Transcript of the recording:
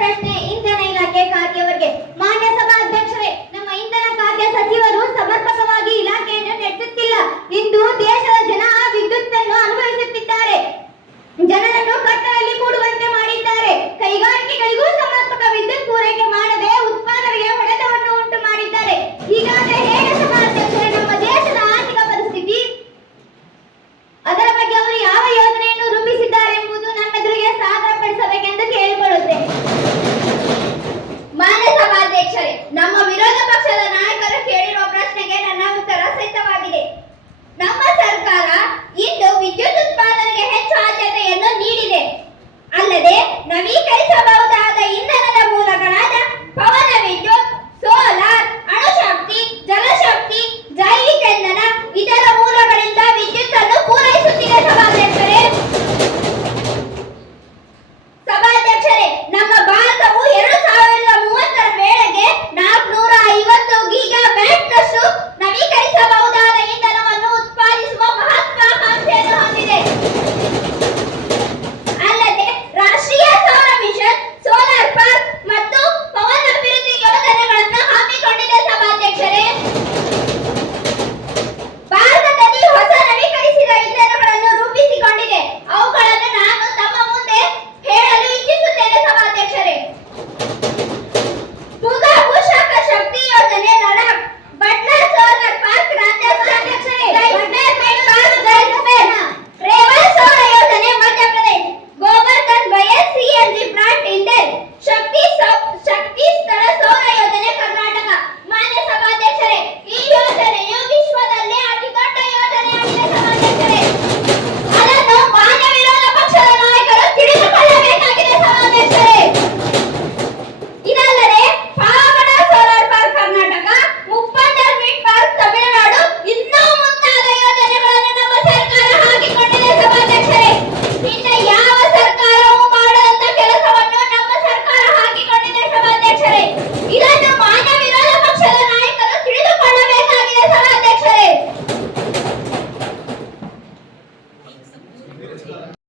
ಪ್ರಶ್ನೆ ಇಂಧನ ಇಲಾಖೆ ಖಾತೆಯವರಿಗೆ. ಮಾನ್ಯ ಸಭಾಧ್ಯಕ್ಷರೇ, ನಮ್ಮ ಇಂಧನ ಖಾತೆ ಸಚಿವರು ಸಮರ್ಪಕವಾಗಿ ಇಲಾಖೆಯನ್ನು ನಡೆಸುತ್ತಿಲ್ಲ. ಇಂದು ದೇಶದ ಜನ ವಿದ್ಯುತ್ ಅನ್ನು ಅನುಭವಿಸುತ್ತಿದ್ದಾರೆ. ಜನರನ್ನು ಕತ್ತಲಲ್ಲಿ ಕೂಡುವಂತೆ ಮಾಡಿದ್ದಾರೆ. ಕೈಗಾರಿಕೆಗಳಿಗೂ ಸಮರ್ಪಕ ವಿದ್ಯುತ್ ಪೂರೈಕೆ ಮಾಡದೆ ಉತ್ಪಾದನೆಗೆ ಹೊಡೆತವನ್ನು ಉಂಟು ಮಾಡಿದ್ದಾರೆ. ಹೀಗಾದರೆ ಹೇಗೆ ಸಭಾಧ್ಯಕ್ಷರೇ ನಮ್ಮ ದೇಶದ ಆರ್ಥಿಕ ಪರಿಸ್ಥಿತಿ? ಅದರ ಬಗ್ಗೆ ಅವರು ಯಾವ ಯೋಜನೆಯನ್ನು ರೂಪಿಸಿದ್ದಾರೆ ಎಂಬುದು ನಮ್ಮೆದುರಿಗೆ ಸಾದರಪಡಿಸಬೇಕೆಂದು ಕೇಳಿಕೊಳ್ಳುತ್ತೇನೆ. ಮಾನ್ಯ ಸಭಾಧ್ಯಕ್ಷರೇ, ನಮ್ಮ ವಿರೋಧ ಪಕ್ಷದ ನಾಯಕರು ಕೇಳಿರುವ ಪ್ರಶ್ನೆಗೆ ನನ್ನ ಉತ್ತರ ಸಿದ್ಧವಾಗಿದೆ. ನಮ್ಮ ಸರ್ಕಾರ ಇಂದು ವಿದ್ಯುತ್ ಉತ್ಪಾದನೆಗೆ ಹೆಚ್ಚು ಆದ್ಯತೆಯನ್ನು ನೀಡಿದೆ. ಅಲ್ಲದೆ ನವೀಕರಿಸಬಹುದಾದ ಇಂಧನದ ಮೂಲಗಳಾದ ಪವನ ವಿದ್ಯುತ್, ಸೋಲಾರ್, ಅಣುಶಕ್ತಿ, ಜಲಶಕ್ತಿ, ಜೈವಿಕ ಇಂಧನ ಇದರ ಮೂಲಗಳಿಂದ ವಿದ್ಯುತ್ ಅನ್ನು ಪೂರೈಸುತ್ತಿದೆ. ಸಭಾಧ್ಯಕ್ಷರೇ, ನಮ್ಮ ಭಾರತವು 2030ರ ವೇಳೆಗೆ 450 ಗೀಗಾವ್ಯಾಟ್ ನಷ್ಟು ನವೀಕರಿಸಬಹುದಾದ ಇಂಧನವನ್ನು ಉತ್ಪಾದಿಸುವ ಮಹತ್ವಾಕಾಂಕ್ಷೆಯನ್ನು ಹೊಂದಿದೆ. ಅಲ್ಲದೆ ರಾಷ್ಟ್ರೀಯ ಸೌರ ಮಿಷನ್, ಸೋಲಾರ್ ಪಾರ್ಕ್ ಮತ್ತು ಪವನ ಅಭಿವೃದ್ಧಿ ಯೋಜನೆಗಳನ್ನು ಹಮ್ಮಿಕೊಂಡಿದೆ. ಸಭಾಧ್ಯಕ್ಷರೇ, ಭಾರತದಲ್ಲಿ ಹೊಸ ನವೀಕರಿಸಿದ ಇಂಧನಗಳನ್ನು ರೂಪಿಸಿಕೊಂಡಿದೆ. ಅವುಗಳನ್ನು ನಾನು ತಮ್ಮ ಮುಂದೆ ಹೇಳಲು ಇಚ್ಛಿಸುತ್ತೇನೆ. ಸಭಾಧ್ಯಕ್ಷರೇ, ಪೂಗಾ ಭೂಶಾಖ ಶಕ್ತಿ ಯೋಜನೆ ಲಡಾಖ್, ಬಟ್ಲಾ ಸೋಲಾರ್ ಪಾರ್ಕ್ ರಾಜಸ್ಥಾನ, ರೇವಾ ಸೌರ ಯೋಜನೆ ಮಧ್ಯಪ್ರದೇಶ, ಗೋವರ್ಧನ್ ಬಯಸ್ ಸಿಎನ್ಜಿ ಪ್ಲಾಂಟ್ ಇಂದೆಲ್, ಶಕ್ತಿ